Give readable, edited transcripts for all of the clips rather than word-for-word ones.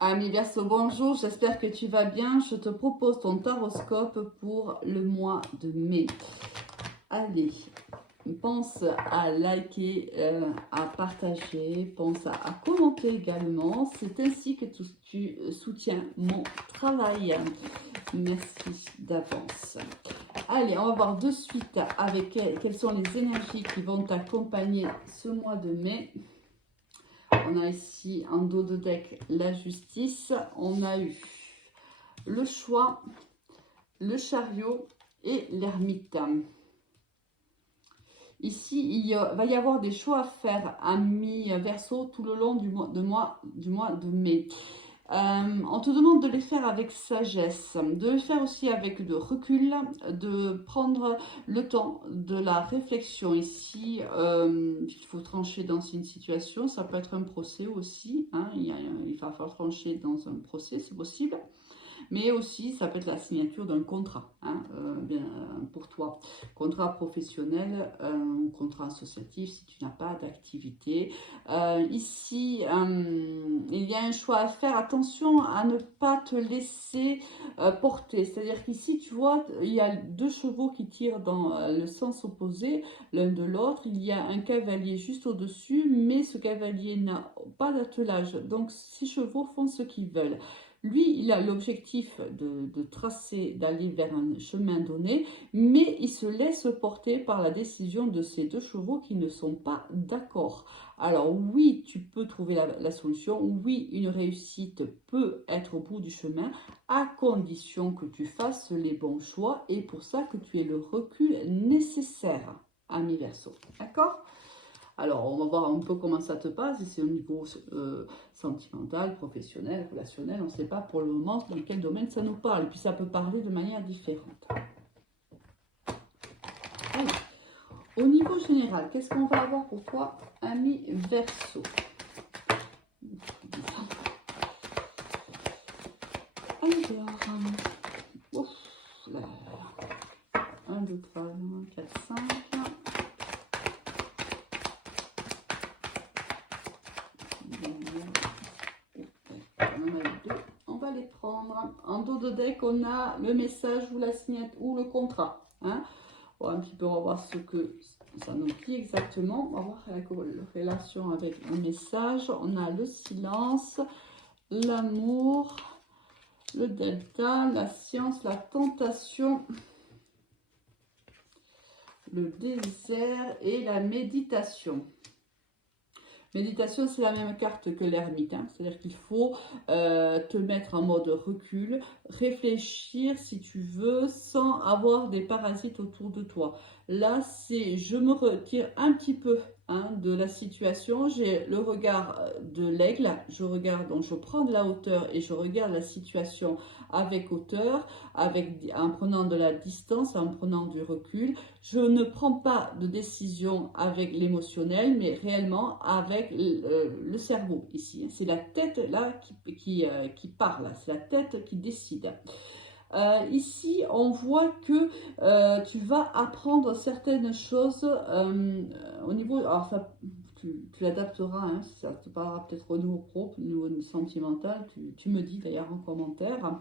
Ami Verseau, bonjour, j'espère que tu vas bien. Je te propose ton taroscope pour le mois de mai. Allez, pense à liker, à partager, pense à commenter également. C'est ainsi que tu soutiens mon travail. Merci d'avance. Allez, on va voir de suite avec quelles sont les énergies qui vont t'accompagner ce mois de mai. On a ici en dos de deck la justice. On a eu le choix, le chariot et l'ermite. Ici, va y avoir des choix à faire à mi-verso tout le long du mois de mai. On te demande de les faire avec sagesse, de les faire aussi avec de recul, de prendre le temps de la réflexion. Ici, il faut trancher dans une situation, ça peut être un procès aussi, hein, il va falloir trancher dans un procès, c'est possible. Mais aussi, ça peut être la signature d'un contrat, hein, pour toi. Contrat professionnel, contrat associatif si tu n'as pas d'activité. Ici, il y a un choix à faire. Attention à ne pas te laisser porter. C'est-à-dire qu'ici, tu vois, il y a deux chevaux qui tirent dans le sens opposé l'un de l'autre. Il y a un cavalier juste au-dessus, mais ce cavalier n'a pas d'attelage. Donc, ces chevaux font ce qu'ils veulent. Lui, il a l'objectif de tracer, d'aller vers un chemin donné, mais il se laisse porter par la décision de ces deux chevaux qui ne sont pas d'accord. Alors oui, tu peux trouver la solution, oui, une réussite peut être au bout du chemin, à condition que tu fasses les bons choix, et pour ça que tu aies le recul nécessaire, ami Verseau. D'accord? Alors, on va voir un peu comment ça te passe, si c'est au niveau sentimental, professionnel, relationnel, on ne sait pas pour le moment dans quel domaine ça nous parle. Et puis ça peut parler de manière différente. Allez. Au niveau général, qu'est-ce qu'on va avoir pour toi, ami Verseau? Alors, 1, 2, 3, 4, 5. On va les prendre. En dos de deck, on a le message ou la signature ou le contrat. Hein. On va un petit peu revoir ce que ça nous dit exactement. On va voir la relation avec le message. On a le silence, l'amour, le delta, la science, la tentation, le désert et la méditation. Méditation, c'est la même carte que l'ermite, hein. C'est-à-dire qu'il faut te mettre en mode recul, réfléchir si tu veux, sans avoir des parasites autour de toi. Là, c'est je me retire un petit peu, hein, de la situation. J'ai le regard de l'aigle, je regarde, donc je prends de la hauteur et je regarde la situation avec hauteur, en prenant de la distance, en prenant du recul. Je ne prends pas de décision avec l'émotionnel, mais réellement avec le cerveau ici. C'est la tête là qui parle, c'est la tête qui décide. Ici, on voit que tu vas apprendre certaines choses au niveau... Alors, ça, tu l'adapteras, hein, ça te parlera peut-être au niveau propre, au niveau sentimental. Tu me dis d'ailleurs en commentaire.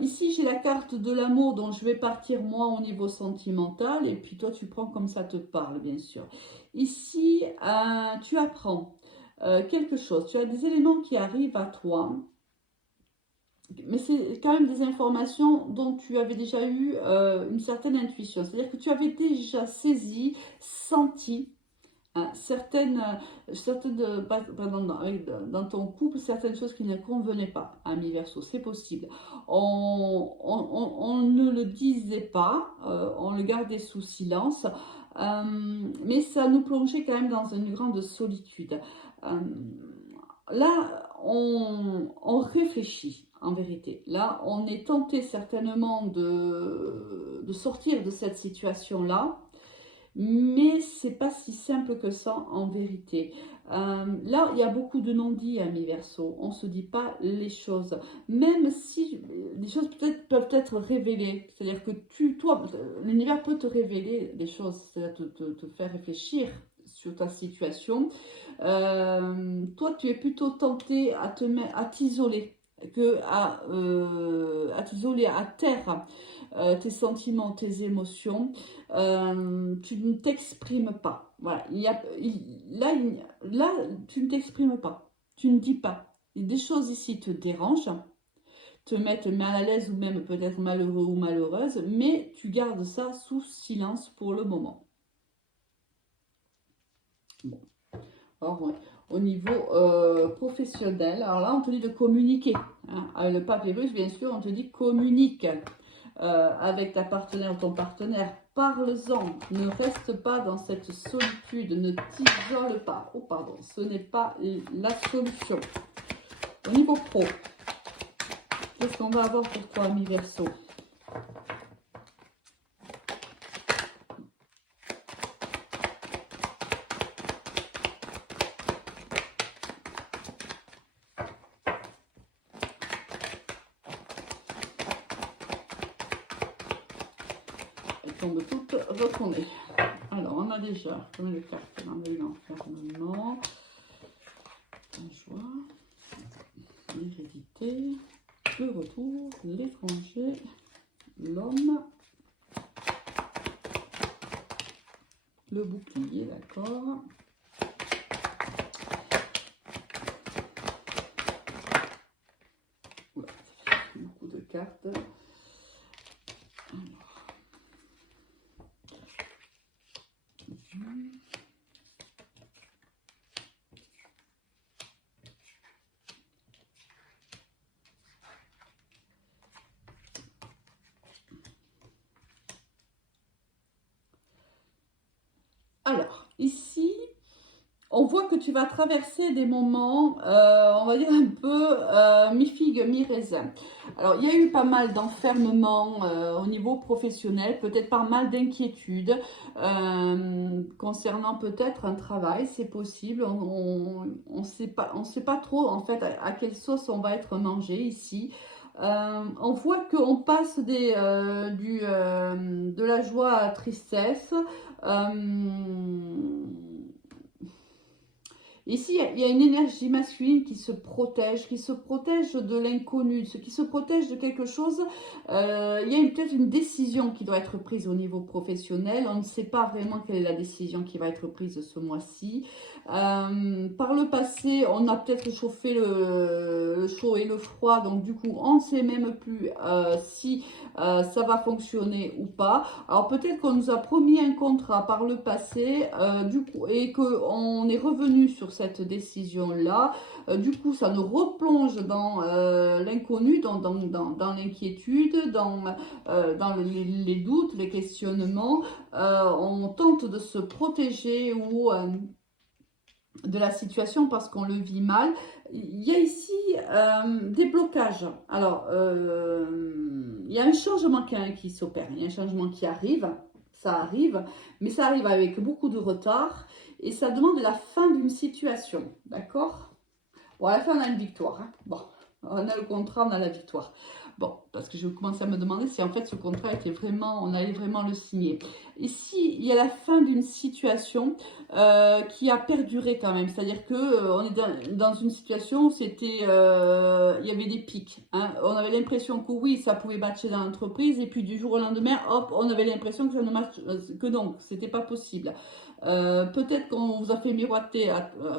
Ici, j'ai la carte de l'amour dont je vais partir moi au niveau sentimental et puis toi, tu prends comme ça te parle, bien sûr. Ici, tu apprends quelque chose. Tu as des éléments qui arrivent à toi, mais c'est quand même des informations dont tu avais déjà eu une certaine intuition. C'est-à-dire que tu avais déjà saisi, senti dans ton couple, certaines choses qui ne convenaient pas à mi-verso, c'est possible. On ne le disait pas, on le gardait sous silence, mais ça nous plongeait quand même dans une grande solitude. Là, on réfléchit en vérité. Là, on est tenté certainement de sortir de cette situation-là. Mais c'est pas si simple que ça en vérité. Là, il y a beaucoup de non-dits à mi-verso. On ne se dit pas les choses. Même si les choses peuvent être révélées. C'est-à-dire que toi, l'univers peut te révéler des choses, c'est-à-dire te faire réfléchir sur ta situation. Toi, tu es plutôt tenté à t'isoler à t'isoler, à taire tes sentiments, tes émotions. Tu ne t'exprimes pas. Voilà. Là, tu ne t'exprimes pas. Tu ne dis pas. Et des choses ici te dérangent, te mettent mal à l'aise ou même peut-être malheureux ou malheureuse, mais tu gardes ça sous silence pour le moment. Bon. Alors, au niveau professionnel, alors là, on te dit de communiquer. Hein. Avec le papyrus, bien sûr, on te dit communique avec ta partenaire ou ton partenaire. Parle-en. Ne reste pas dans cette solitude. Ne t'isole pas. Oh, pardon, ce n'est pas la solution. Au niveau pro, qu'est-ce qu'on va avoir pour toi, ami Verseau? Tombe toutes retournées. Alors, on a déjà combien de cartes? On a eu l'enfermement, la joie, l'hérédité, le retour, l'étranger, l'homme, le bouclier, d'accord. Beaucoup de cartes. Alors, ici, on voit que tu vas traverser des moments, on va dire un peu mi-figue, mi-raisin. Alors, il y a eu pas mal d'enfermements au niveau professionnel, peut-être pas mal d'inquiétudes concernant peut-être un travail, c'est possible. On ne sait pas trop en fait à quelle sauce on va être mangé ici. On voit qu'on passe de la joie à la tristesse. Ici, il y a une énergie masculine qui se protège de l'inconnu, qui se protège de quelque chose. Il y a peut-être une décision qui doit être prise au niveau professionnel. On ne sait pas vraiment quelle est la décision qui va être prise ce mois-ci. Par le passé, on a peut-être chauffé le chaud et le froid, donc du coup, on ne sait même plus si ça va fonctionner ou pas. Alors peut-être qu'on nous a promis un contrat par le passé, du coup, et qu'on est revenu sur cette décision-là. Du coup, ça nous replonge dans l'inconnu, dans l'inquiétude, dans les doutes, les questionnements. On tente de se protéger ou de la situation parce qu'on le vit mal. Il y a ici des blocages. Alors, il y a un changement qui s'opère, il y a un changement qui arrive, ça arrive, mais ça arrive avec beaucoup de retard et ça demande la fin d'une situation, d'accord? Bon, à la fin, on a une victoire. Hein. Bon, on a le contrat, on a la victoire. Bon, parce que je commençais à me demander si en fait ce contrat était vraiment, on allait vraiment le signer. Ici, il y a la fin d'une situation qui a perduré quand même. C'est-à-dire que on est dans une situation où c'était, il y avait des pics. Hein. On avait l'impression que oui, ça pouvait matcher dans l'entreprise, et puis du jour au lendemain, hop, on avait l'impression que ça ne match, que non, c'était pas possible. Peut-être qu'on vous a fait miroiter,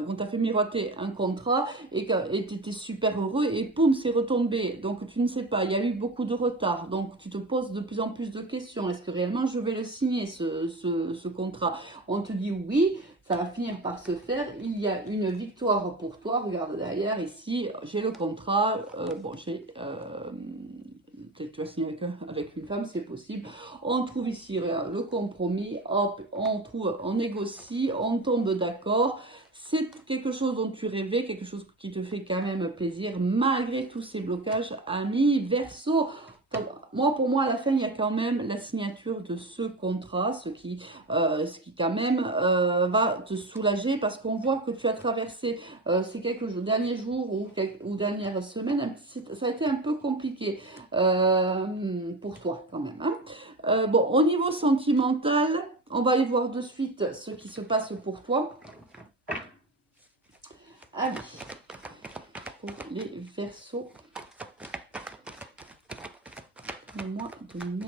on t'a fait miroiter un contrat et tu étais super heureux et poum, c'est retombé. Donc tu ne sais pas, il y a eu beaucoup de retard. Donc tu te poses de plus en plus de questions. Est-ce que réellement je vais le signer ce contrat? On te dit oui, ça va finir par se faire. Il y a une victoire pour toi. Regarde derrière ici, j'ai le contrat. Bon, peut-être que tu vas signer avec une femme, c'est possible. On trouve ici le compromis, hop, on négocie, on tombe d'accord. C'est quelque chose dont tu rêvais, quelque chose qui te fait quand même plaisir, malgré tous ces blocages, ami Verseau. Moi, pour moi, à la fin, il y a quand même la signature de ce contrat, ce qui quand même va te soulager parce qu'on voit que tu as traversé ces derniers jours ou dernières semaines, ça a été un peu compliqué pour toi quand même. Hein. Bon, au niveau sentimental, On va aller voir de suite ce qui se passe pour toi. Allez, pour les Verseaux, le mois de mai.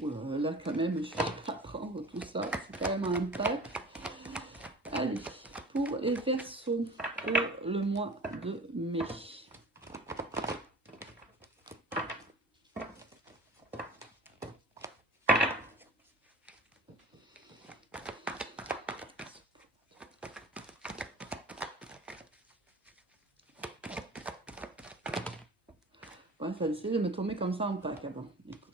Oula, là quand même, je vais pas prendre tout ça, c'est quand même un pack. Allez, pour les Verseaux, pour le mois de mai. Ouais, ça essaie de me tomber comme ça en pack. Bon, écoute.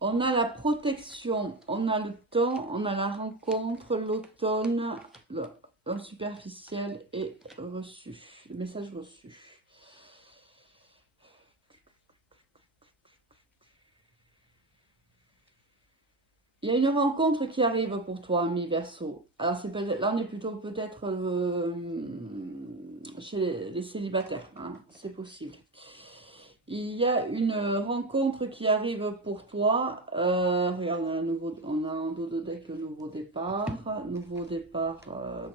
On a la protection, on a le temps, on a la rencontre, l'automne, le superficiel et reçu. Le message reçu. Il y a une rencontre qui arrive pour toi, ami Verseau. Alors c'est peut-être là, on est plutôt peut-être chez les célibataires, hein, c'est possible. Il y a une rencontre qui arrive pour toi. Regarde, on a en dos de deck le nouveau départ. Nouveau départ,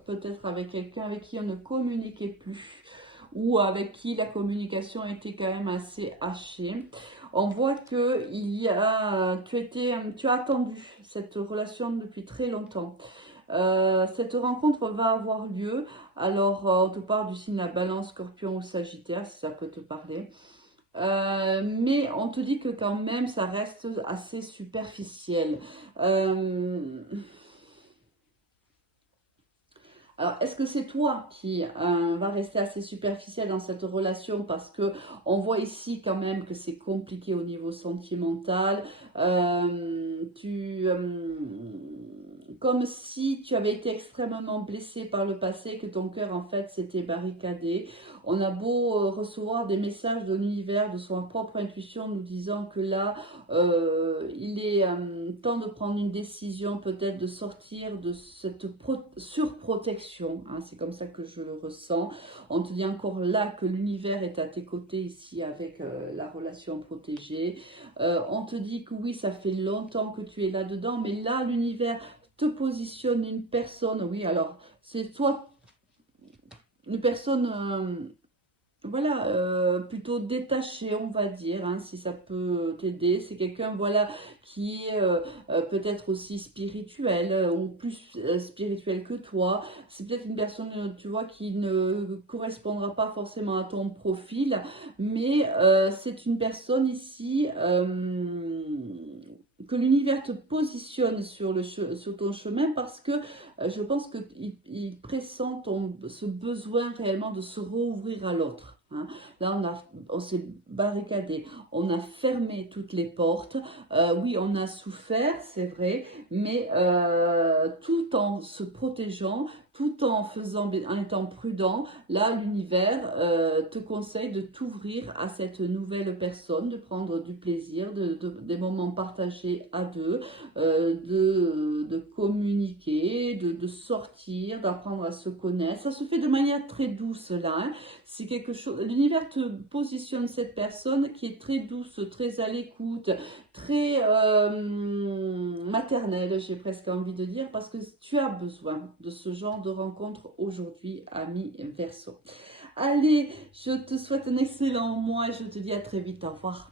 peut-être avec quelqu'un avec qui on ne communiquait plus ou avec qui la communication était quand même assez hachée. On voit que tu as attendu cette relation depuis très longtemps. Cette rencontre va avoir lieu. Alors, on te parle du signe la Balance, Scorpion ou Sagittaire, si ça peut te parler. Mais on te dit que quand même ça reste assez superficiel. Alors, est-ce que c'est toi qui va rester assez superficiel dans cette relation parce que on voit ici quand même que c'est compliqué au niveau sentimental. Comme si tu avais été extrêmement blessé par le passé, que ton cœur en fait s'était barricadé. On a beau recevoir des messages de l'univers, de son propre intuition, nous disant que là, il est temps de prendre une décision, peut-être de sortir de cette surprotection. Hein, c'est comme ça que je le ressens. On te dit encore là que l'univers est à tes côtés ici avec la relation protégée. On te dit que oui, ça fait longtemps que tu es là-dedans, mais là, l'univers te positionne une personne. Oui, alors, c'est soit une personne... voilà, plutôt détaché, on va dire, hein, si ça peut t'aider. C'est quelqu'un, voilà, qui est peut-être aussi spirituel ou plus spirituel que toi. C'est peut-être une personne, tu vois, qui ne correspondra pas forcément à ton profil, mais c'est une personne ici que l'univers te positionne sur ton chemin parce que je pense qu'il pressent ce besoin réellement de se rouvrir à l'autre. Hein. Là, on s'est barricadé, on a fermé toutes les portes. Oui, on a souffert, c'est vrai, mais tout en se protégeant, tout en étant prudent, là, l'univers te conseille de t'ouvrir à cette nouvelle personne, de prendre du plaisir, des moments partagés à deux, de communiquer, de sortir, d'apprendre à se connaître. Ça se fait de manière très douce là. Hein. C'est quelque chose. L'univers te positionne cette personne qui est très douce, très à l'écoute, très maternelle, j'ai presque envie de dire, parce que tu as besoin de ce genre de rencontre aujourd'hui, ami Verseau. Allez, je te souhaite un excellent mois et je te dis à très vite. Au revoir.